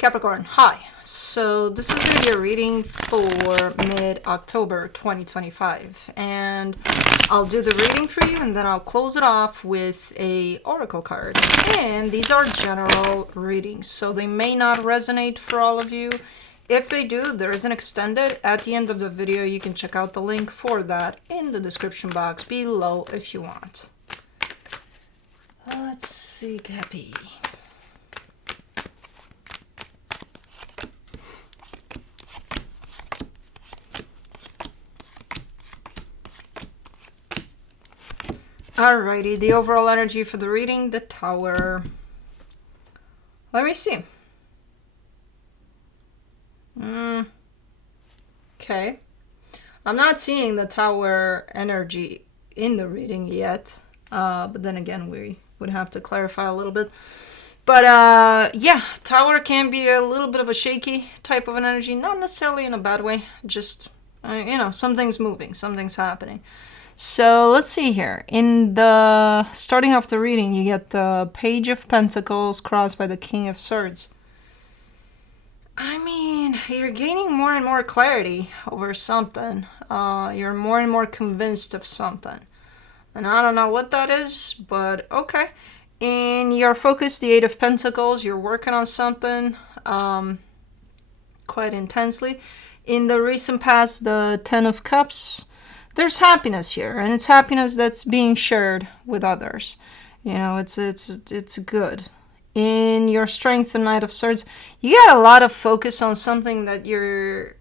Capricorn, hi. So this is going to be a reading for mid-October 2025. And I'll do the reading for you and then I'll close it off with a oracle card. And these are general readings, so they may not resonate for all of you. If they do, there is an extended at the end of the video. You can check out the link for that in the description box below if you want. Let's see, Cappy. Alrighty, the overall energy for the reading, the Tower. Let me see. Okay. I'm not seeing the Tower energy in the reading yet. But then again, we would have to clarify a little bit. But yeah, Tower can be a little bit of a shaky type of an energy. Not necessarily in a bad way. Just, something's moving. Something's happening. So let's see here. In the starting off the reading, you get the Page of Pentacles crossed by the King of Swords. I mean, you're gaining more and more clarity over something. You're more and more convinced of something. And I don't know what that is, but okay. In your focus, the Eight of Pentacles, you're working on something quite intensely. In the recent past, the Ten of Cups, there's happiness here, and it's happiness that's being shared with others. You know, it's good. In your strength, the Knight of Swords, you got a lot of focus on something that you're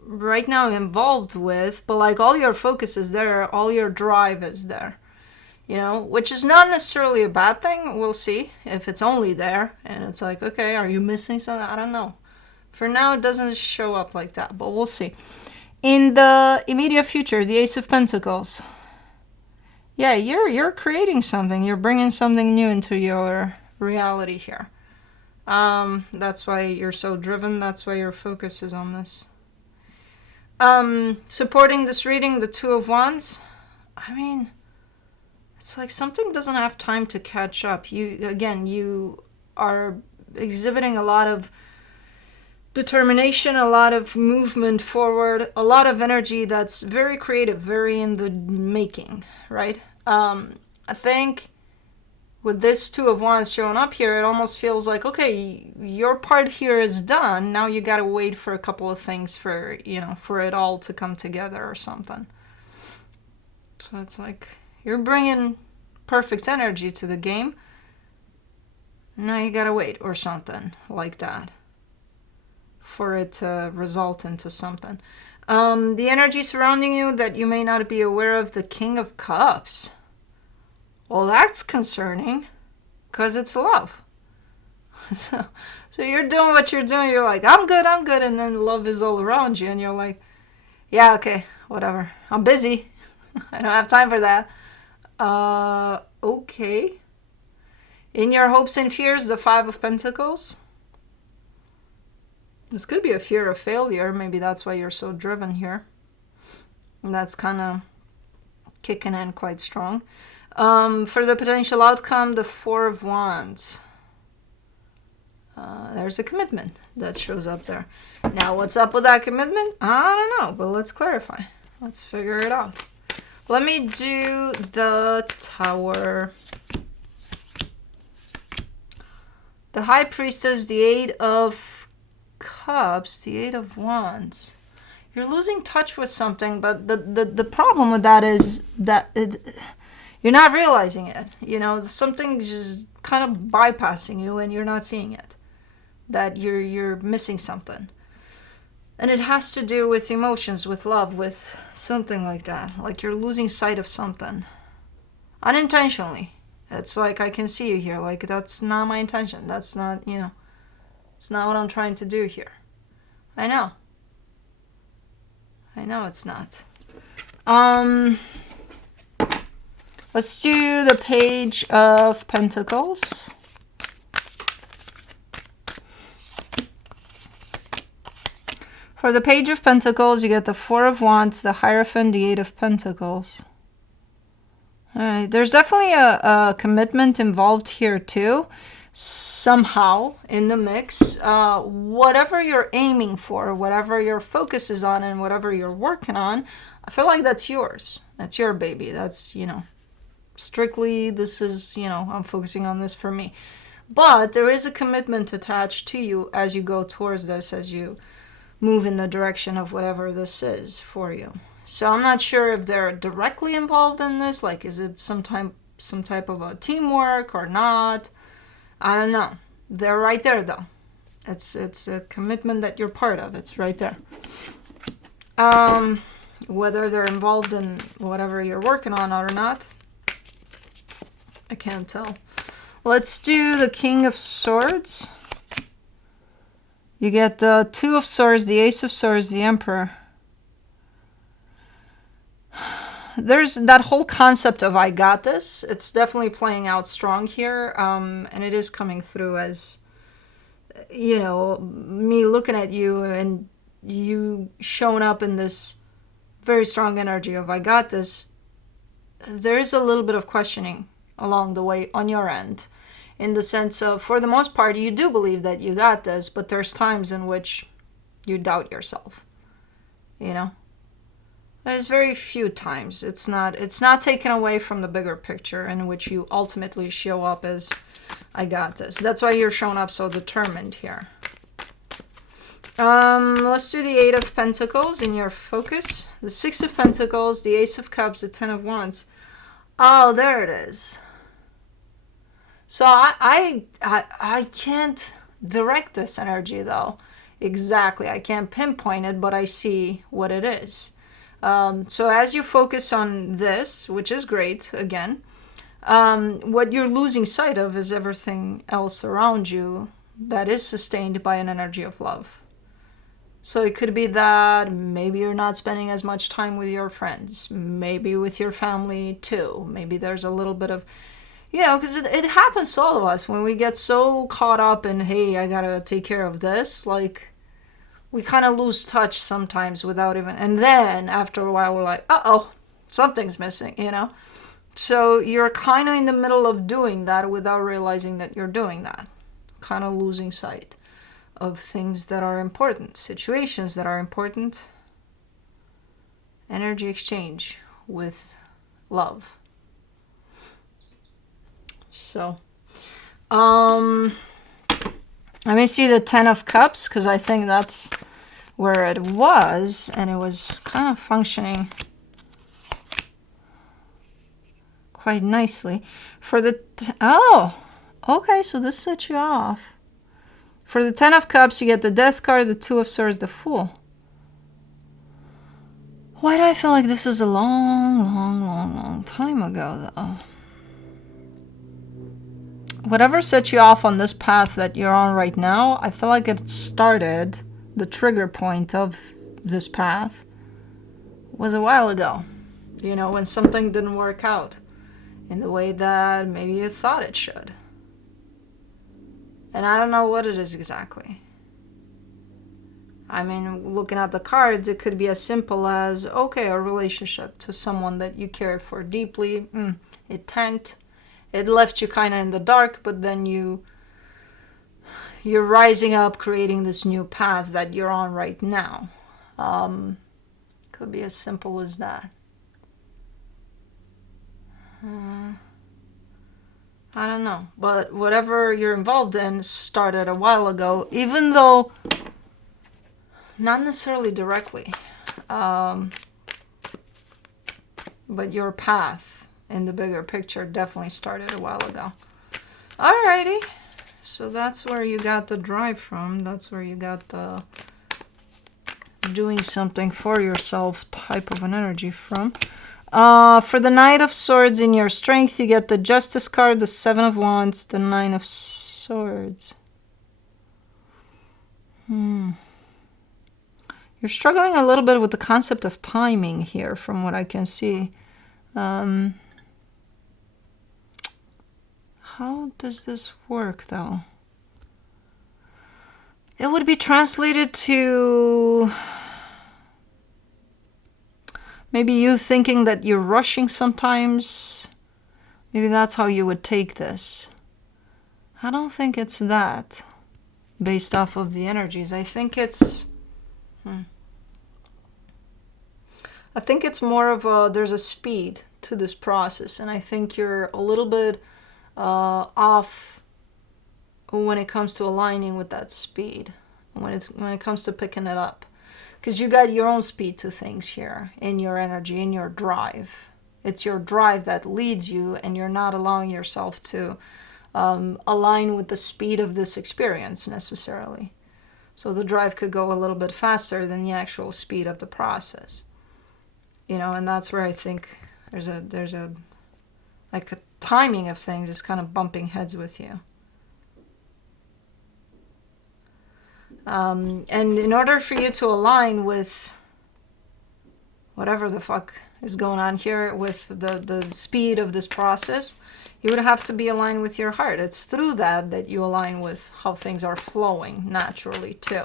right now involved with, but like all your focus is there, all your drive is there. You know, which is not necessarily a bad thing. We'll see if it's only there, and it's like, okay, are you missing something? I don't know. For now, it doesn't show up like that, but we'll see. In the immediate future, the Ace of Pentacles. Yeah, you're creating something. You're bringing something new into your reality here. That's why you're so driven. That's why your focus is on this. Supporting this reading, the Two of Wands. I mean, it's like something doesn't have time to catch up. You are exhibiting a lot of determination, a lot of movement forward, a lot of energy that's very creative, very in the making, right? I think with this Two of Wands showing up here, it almost feels like, okay, your part here is done. Now you gotta wait for a couple of things for it all to come together or something. So it's like you're bringing perfect energy to the game. Now you gotta wait or something like that for it to result into something. The energy surrounding you that you may not be aware of, the King of Cups. Well, that's concerning because it's love. So you're doing what you're doing. You're like, I'm good. And then love is all around you. And you're like, yeah, okay, whatever. I'm busy. I don't have time for that. Okay. In your hopes and fears, the Five of Pentacles. This could be a fear of failure. Maybe that's why you're so driven here. And that's kind of kicking in quite strong. For the potential outcome, the Four of Wands. There's a commitment that shows up there. Now, what's up with that commitment? I don't know, but let's clarify. Let's figure it out. Let me do the Tower. The High Priestess, the Eight of Cups, the Eight of Wands. You're losing touch with something, but the problem with that is that you're not realizing it. You know, something just kind of bypassing you and you're not seeing it. That you're missing something. And it has to do with emotions, with love, with something like that. Like you're losing sight of something. Unintentionally. It's like I can see you here. Like that's not my intention. That's not, it's not what I'm trying to do here. I know it's not. Let's do the Page of Pentacles. For the Page of Pentacles, you get the Four of Wands, the Hierophant, the Eight of Pentacles. All right, there's definitely a commitment involved here too. somehow in the mix. Whatever you're aiming for, whatever your focus is on, and whatever you're working on, I feel like that's yours. That's your baby. That's, strictly, this is, I'm focusing on this for me. But there is a commitment attached to you as you go towards this, as you move in the direction of whatever this is for you. So I'm not sure if they're directly involved in this. Like, is it some type of a teamwork or not? I don't know. They're right there, though. It's a commitment that you're part of. It's right there. Whether they're involved in whatever you're working on or not, I can't tell. Let's do the King of Swords. You get the Two of Swords, the Ace of Swords, the Emperor. There's that whole concept of I got this. It's definitely playing out strong here. And it is coming through as, me looking at you and you showing up in this very strong energy of I got this. There is a little bit of questioning along the way on your end, in the sense of, for the most part, you do believe that you got this, but there's times in which you doubt yourself. There's very few times. It's not taken away from the bigger picture in which you ultimately show up as, I got this. That's why you're showing up so determined here. Let's do the Eight of Pentacles in your focus. The Six of Pentacles, the Ace of Cups, the Ten of Wands. Oh, there it is. So I can't direct this energy, though. Exactly. I can't pinpoint it, but I see what it is. So as you focus on this, which is great, again, what you're losing sight of is everything else around you that is sustained by an energy of love. So it could be that maybe you're not spending as much time with your friends, maybe with your family too. Maybe there's a little bit of, because it happens to all of us when we get so caught up in, hey, I gotta take care of this, like, we kind of lose touch sometimes without even, and then after a while we're like, uh-oh, something's missing, So you're kind of in the middle of doing that without realizing that you're doing that. Kind of losing sight of things that are important, situations that are important. Energy exchange with love. So, let me see the Ten of Cups, because I think that's where it was, and it was kind of functioning quite nicely. For the, okay, so this sets you off. For the Ten of Cups, you get the Death card, the Two of Swords, the Fool. Why do I feel like this is a long time ago, though? Whatever set you off on this path that you're on right now, I feel like it started, the trigger point of this path was a while ago. When something didn't work out in the way that maybe you thought it should. And I don't know what it is exactly. I mean, looking at the cards, it could be as simple as, okay, a relationship to someone that you cared for deeply, it tanked. It left you kind of in the dark, but then you're rising up, creating this new path that you're on right now. Could be as simple as that. I don't know. But whatever you're involved in started a while ago, even though not necessarily directly. But your path in the bigger picture definitely started a while ago. Alrighty. So that's where you got the drive from. That's where you got the doing something for yourself type of an energy from. For the Knight of Swords in your strength, you get the Justice card, the Seven of Wands, the Nine of Swords. You're struggling a little bit with the concept of timing here, from what I can see. How does this work, though? It would be translated to maybe you thinking that you're rushing sometimes. Maybe that's how you would take this. I don't think it's that based off of the energies. I think it's more of there's a speed to this process, and I think you're a little bit off when it comes to aligning with that speed, when it comes to picking it up, because you got your own speed to things here in your energy, in your drive. It's your drive that leads you, and you're not allowing yourself to align with the speed of this experience necessarily. So the drive could go a little bit faster than the actual speed of the process. And that's where I think there's a like a timing of things is kind of bumping heads with you. And in order for you to align with whatever the fuck is going on here with the speed of this process, you would have to be aligned with your heart. It's through that you align with how things are flowing naturally too.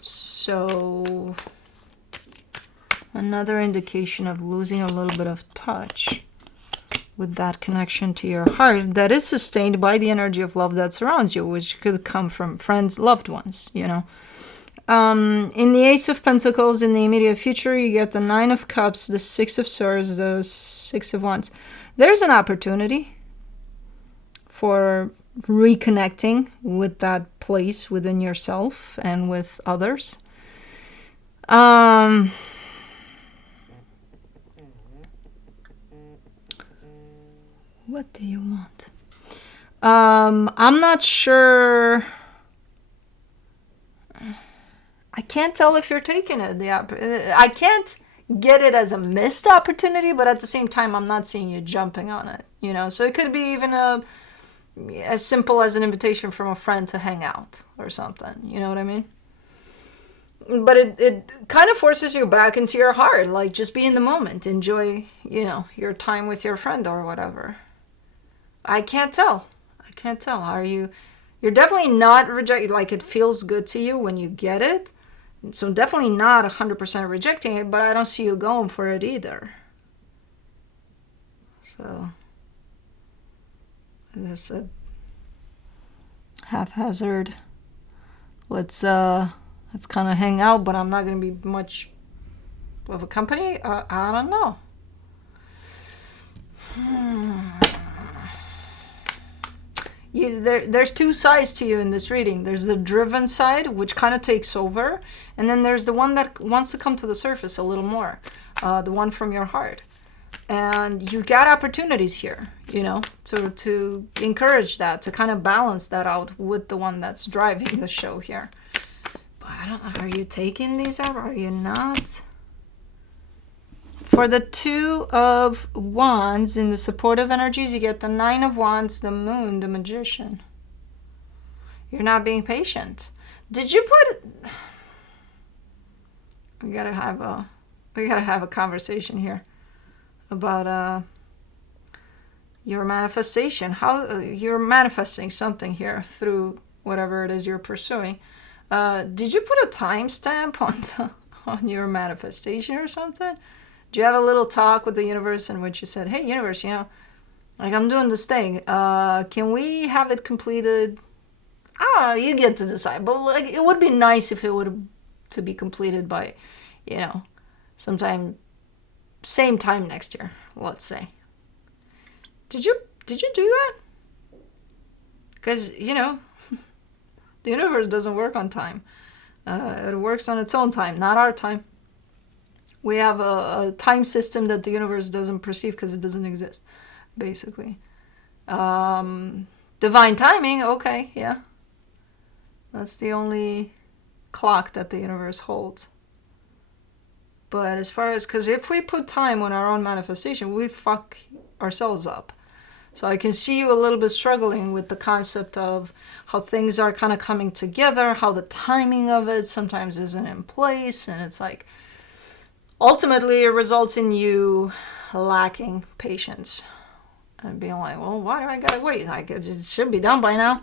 So another indication of losing a little bit of touch with that connection to your heart that is sustained by the energy of love that surrounds you, which could come from friends, loved ones, In the Ace of Pentacles, in the immediate future, you get the Nine of Cups, the Six of Swords, the Six of Wands. There's an opportunity for reconnecting with that place within yourself and with others. What do you want? I'm not sure. I can't tell if you're taking it. I can't get it as a missed opportunity, but at the same time, I'm not seeing you jumping on it. So it could be even as simple as an invitation from a friend to hang out or something. You know what I mean? But it kind of forces you back into your heart. Like, just be in the moment. Enjoy, your time with your friend or whatever. I can't tell. You're definitely not rejecting. Like, it feels good to you when you get it. So definitely not 100% rejecting it, but I don't see you going for it either. So, as I said, haphazard. Let's kind of hang out, but I'm not going to be much of a company. I don't know. There's two sides to you in this reading. There's the driven side, which kind of takes over, and then there's the one that wants to come to the surface a little more, the one from your heart. And you've got opportunities here, to encourage that, to kind of balance that out with the one that's driving the show here. But I don't know, are you taking these out or are you not? For the Two of Wands, in the supportive energies, you get the Nine of Wands, the Moon, the Magician. You're not being patient. Did you put... We gotta have a conversation here about your manifestation. How you're manifesting something here through whatever it is you're pursuing. Did you put a timestamp on your manifestation or something? Do you have a little talk with the universe in which you said, hey, universe, like, I'm doing this thing. Can we have it completed? I don't know, you get to decide. But like, it would be nice if it would to be completed by, sometime same time next year, let's say. Did you do that? Because, the universe doesn't work on time. It works on its own time, not our time. We have a time system that the universe doesn't perceive because it doesn't exist, basically. Divine timing, okay, yeah. That's the only clock that the universe holds. But as far as, because if we put time on our own manifestation, we fuck ourselves up. So I can see you a little bit struggling with the concept of how things are kind of coming together, how the timing of it sometimes isn't in place, and it's like, ultimately, it results in you lacking patience and being like, well, why do I gotta wait? Like, it just should be done by now.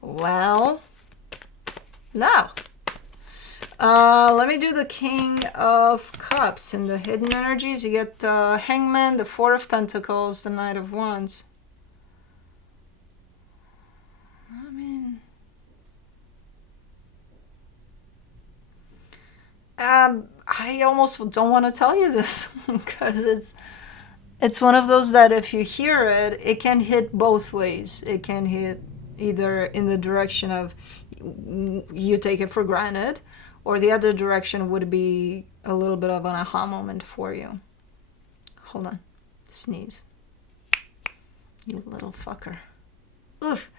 Well, now, let me do the King of Cups. In the hidden energies, you get the Hangman, the Four of Pentacles, the Knight of Wands. I almost don't want to tell you this because it's one of those that if you hear it, it can hit both ways. It can hit either in the direction of you take it for granted, or the other direction would be a little bit of an aha moment for you. Hold on. Sneeze. You little fucker. Oof.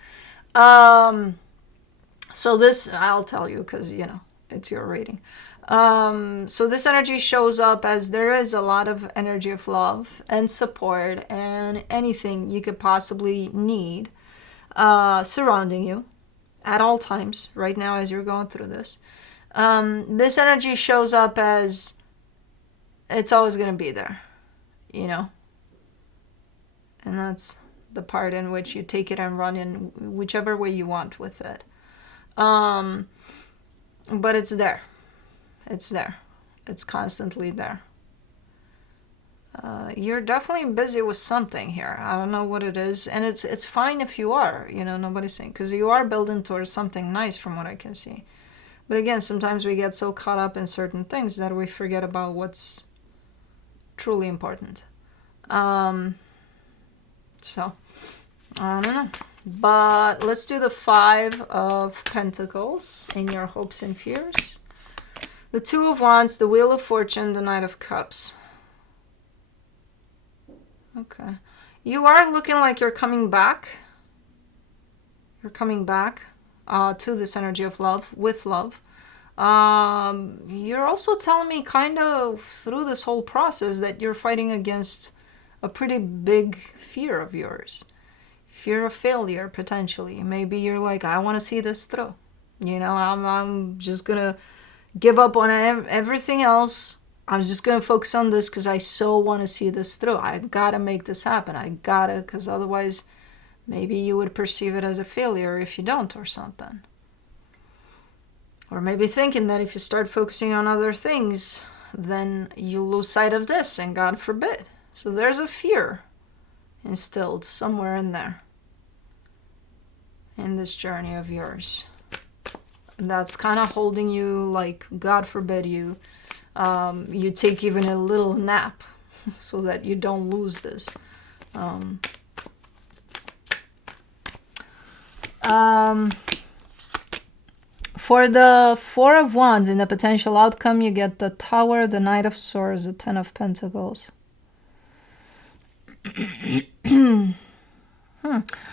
So this, I'll tell you because, it's your reading. So this energy shows up as there is a lot of energy of love and support and anything you could possibly need surrounding you at all times right now as you're going through this. This energy shows up as it's always going to be there, and that's the part in which you take it and run in whichever way you want with it. But it's there. It's there. It's constantly there. You're definitely busy with something here. I don't know what it is. And it's fine if you are, nobody's saying. Because you are building towards something nice from what I can see. But again, sometimes we get so caught up in certain things that we forget about what's truly important. So, I don't know. But let's do the 5 of Pentacles in your hopes and fears. The 2 of Wands, the Wheel of Fortune, the Knight of Cups. Okay. You are looking like you're coming back. You're coming back to this energy of love, with love. You're also telling me kind of through this whole process that you're fighting against a pretty big fear of yours. Fear of failure, potentially. Maybe you're like, I want to see this through. I'm just going to give up on everything else. I'm just going to focus on this because I so want to see this through. I got to make this happen. I got to, because otherwise maybe you would perceive it as a failure if you don't or something. Or maybe thinking that if you start focusing on other things, then you lose sight of this, and God forbid. So there's a fear instilled somewhere in there, in this journey of yours. That's kind of holding you like, God forbid you take even a little nap so that you don't lose this. For the 4 of Wands, in the potential outcome, you get the Tower, the Knight of Swords, the 10 of Pentacles.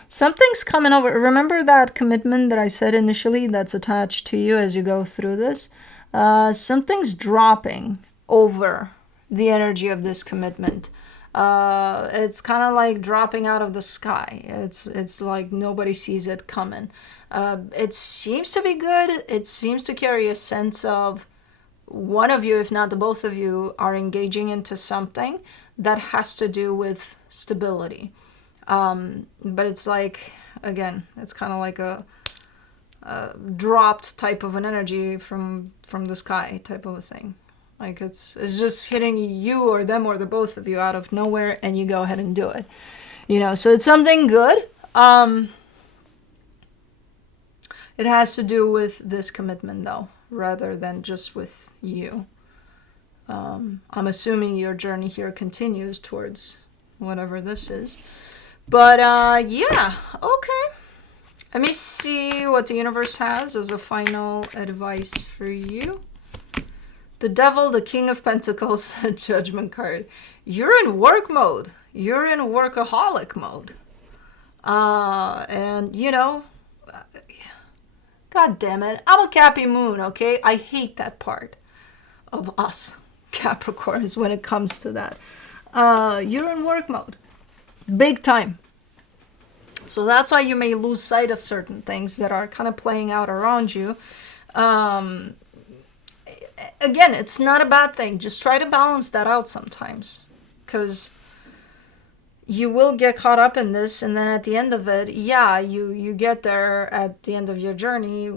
Something's coming over. Remember that commitment that I said initially that's attached to you as you go through this? Something's dropping over the energy of this commitment. It's kind of like dropping out of the sky. It's like nobody sees it coming. It seems to be good. It seems to carry a sense of one of you, if not the both of you, are engaging into something that has to do with stability. But it's like, again, it's kind of like a dropped type of an energy from the sky type of a thing. Like it's just hitting you or them or the both of you out of nowhere, and you go ahead and do it. So it's something good. It has to do with this commitment though, rather than just with you. I'm assuming your journey here continues towards whatever this is. But yeah, okay. Let me see what the universe has as a final advice for you. The Devil, the King of Pentacles, the Judgment card. You're in work mode. You're in workaholic mode. And God damn it. I'm a Cappy Moon, okay? I hate that part of us Capricorns when it comes to that. You're in work mode. Big time. So that's why you may lose sight of certain things that are kind of playing out around you. Again, it's not a bad thing. Just try to balance that out sometimes. Because you will get caught up in this, and then at the end of it, yeah, you get there at the end of your journey.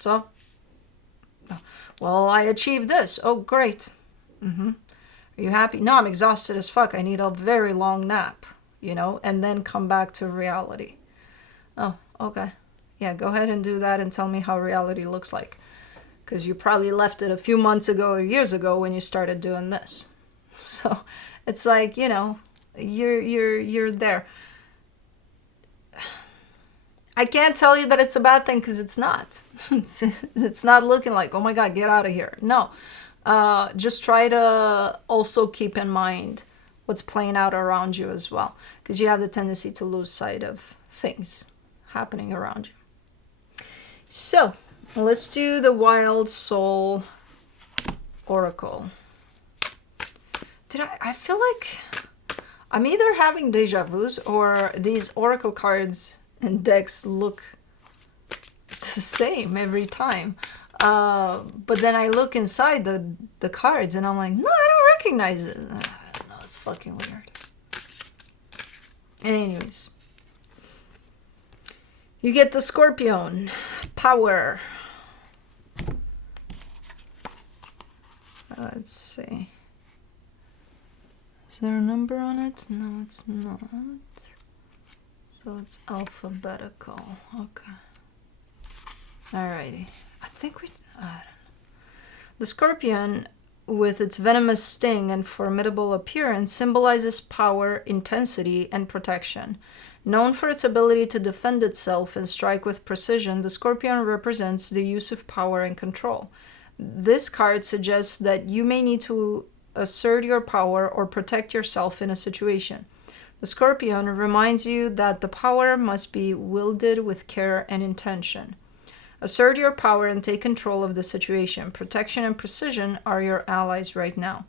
So, well, I achieved this. Oh, great. Are you happy? No, I'm exhausted as fuck. I need a very long nap, and then come back to reality. Oh, okay. Yeah, go ahead and do that and tell me how reality looks like. because you probably left it a few months ago or years ago when you started doing this. So it's like, you know, you're there. I can't tell you that it's a bad thing, because it's not. It's not looking like, oh my God, get out of here. No. Just try to also keep in mind what's playing out around you as well, because you have the tendency to lose sight of things happening around you. So let's do the Wild Soul Oracle. I feel like I'm either having deja vus, or these oracle cards and decks look the same every time. But then I look inside the cards and I'm like, no, I don't recognize it. I don't know, it's fucking weird. Anyways. You get the Scorpion. Power. Let's see. Is there a number on it? No, it's not. So it's alphabetical. Okay. Alrighty. I don't know. The Scorpion, with its venomous sting and formidable appearance, symbolizes power, intensity, and protection. Known for its ability to defend itself and strike with precision, the Scorpion represents the use of power and control. This card suggests that you may need to assert your power or protect yourself in a situation. The Scorpion reminds you that the power must be wielded with care and intention. Assert your power and take control of the situation. Protection and precision are your allies right now.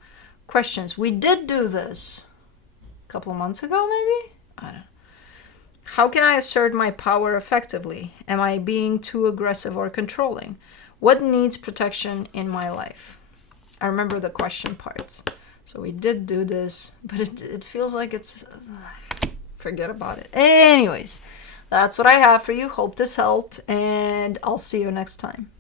Questions. We did do this a couple of months ago, maybe? I don't know. How can I assert my power effectively? Am I being too aggressive or controlling? What needs protection in my life? I remember the question parts. So we did do this, but it feels like it's... forget about it. Anyways, that's what I have for you. Hope this helped, and I'll see you next time.